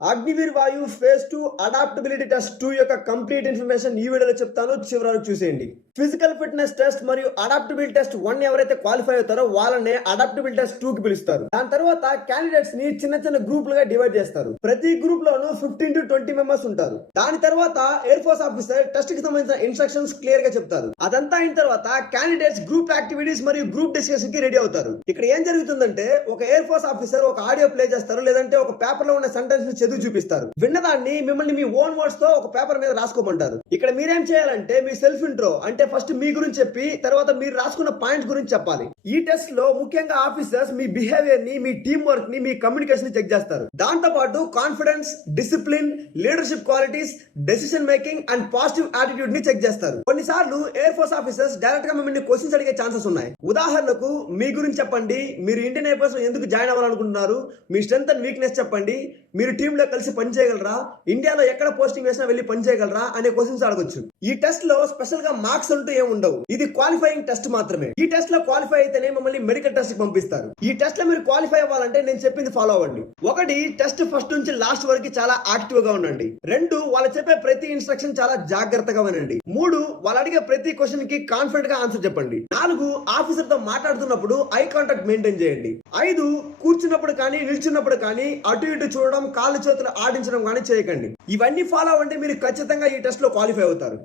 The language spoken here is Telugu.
అగ్నివీర్ వాయు ఫేజ్ 2 అడాప్టబిలిటీ టెస్ట్ 2 యొక్క కంప్లీట్ ఇన్ఫర్మేషన్ ఈ వీడియోలో చెప్తాను, చివరి వరకు చూసేయండి. ఫిజికల్ ఫిట్నెస్ టెస్ట్ మరియు అడాప్టబిలిటీ టెస్ట్ 1 ఎవరైతే క్వాలిఫై అవుతారో వాళ్ళనే అడాప్టబిలిటీ టెస్ట్ 2 కి పిలుస్తారు. దాని తర్వాత క్యాండిడేట్స్ ని చిన్న చిన్న గ్రూపులుగా డివైడ్ చేస్తారు. ప్రతి గ్రూప్ లోను 15 to 20 మెంబర్స్ ఉంటారు. దాని తర్వాత ఎయిర్ ఫోర్స్ ఆఫీసర్ టెస్ట్ కి సంబంధించిన ఇన్స్ట్రక్షన్స్ క్లియర్ గా చెప్తారు. అదంతా అయిన తర్వాత క్యాండిడేట్స్ గ్రూప్ యాక్టివిటీస్ మరియు గ్రూప్ డిస్కషన్ కి రెడీ అవుతారు. ఇక్కడ ఏం జరుగుతుందంటే ఒక ఎయిర్ ఫోర్స్ ఆఫీసర్ ఒక ఆడియో ప్లే చేస్తారు, లేదంటే ఒక పేపర్ లో ఉన్న సెంటెన్స్ ని చదివి చూపిస్తారు. విన్నదాన్ని మిమ్మల్ని మీ ఓన్ వర్డ్స్ తో ఒక పేపర్ మీద రాసుకోమంటారు. ఇక్కడ మీరేం చేయాలంటే మీ సెల్ఫ్ ఇంట్రో అంటే ఫస్ట్ మీ గురించి చెప్పి తర్వాత మీరు రాసుకున్న పాయింట్స్ గురించి చెప్పాలి. ఈ టెస్ట్ లో ముఖ్యంగా ఆఫీసర్స్ మీ బిహేవియర్ ని, మీ టీమ్ వర్క్ ని, మీ కమ్యూనికేషన్ ని చెక్ చేస్తారు. దాంతో పాటు confidence, discipline, leadership qualities, decision making and positive attitude ని చెక్ చేస్తారు. కొన్నిసార్లు ఎయిర్ ఫోర్స్ ఆఫీసర్స్ డైరెక్ట్ గా మిమ్మల్ని క్వశ్చన్స్ అడిగే ఛాన్సెస్ ఉన్నాయి. ఉదాహరణకు మీ గురించి చెప్పండి, మీరు ఇండియన్ ఎయిర్ ఫోర్స్ ఎందుకు జాయిన్ అవ్వాలనుకుంటున్నారు, మీ స్ట్రెంగ్త్ అండ్ వీక్నెస్ చెప్పండి, మీరు టీమ్ లో కలిసి పనిచేయగలరా, ఇండియాలో ఎక్కడ పోస్టింగ్ వేసినా వెళ్ళి పనిచేయగలరా అనే క్వశ్చన్స్ అడగొచ్చు. ఈ టెస్ట్ లో స్పెషల్ గా మార్క్స్ అంటూ ఏమి ఉండవు. ఇది క్వాలిఫైయింగ్ టెస్ట్ మాత్రమే. ఈ టెస్ట్ లో క్వాలిఫై అయితేనే మమ్మల్ని మెడికల్ టెస్ట్ కి పంపిస్తారు. ఈ టెస్ట్ లో మీరు క్వాలిఫై అవ్వాలంటే నేను చెప్పింది ఫాలో అవ్వండి. 1, టెస్ట్ ఫస్ట్ నుంచి లాస్ట్ వరకు చాలా యాక్టివ్ గా ఉండండి. 2, వాళ్ళు చెప్పే ప్రతి ఇన్స్ట్రక్షన్ చాలా జాగ్రత్తగా వినండి. 3, వాళ్ళు అడిగే ప్రతి క్వశ్చన్ కి కాన్ఫిడెంట్ గా ఆన్సర్ చెప్పండి. 4, ఆఫీసర్ తో మాట్లాడుతున్నప్పుడు ఐ కాంటాక్ట్ మెయింటైన్ చేయండి. 5, కూర్చున్నప్పుడు కానీ నిల్చున్నప్పుడు కానీ అటు ఇటు చూడడం, కాళ్ళు చేతులు ఆడించడం కానీ చేయకండి. ఇవన్నీ ఫాలో అవ్వండి, మీరు ఖచ్చితంగా ఈ టెస్ట్ లో క్వాలిఫై అవుతారు.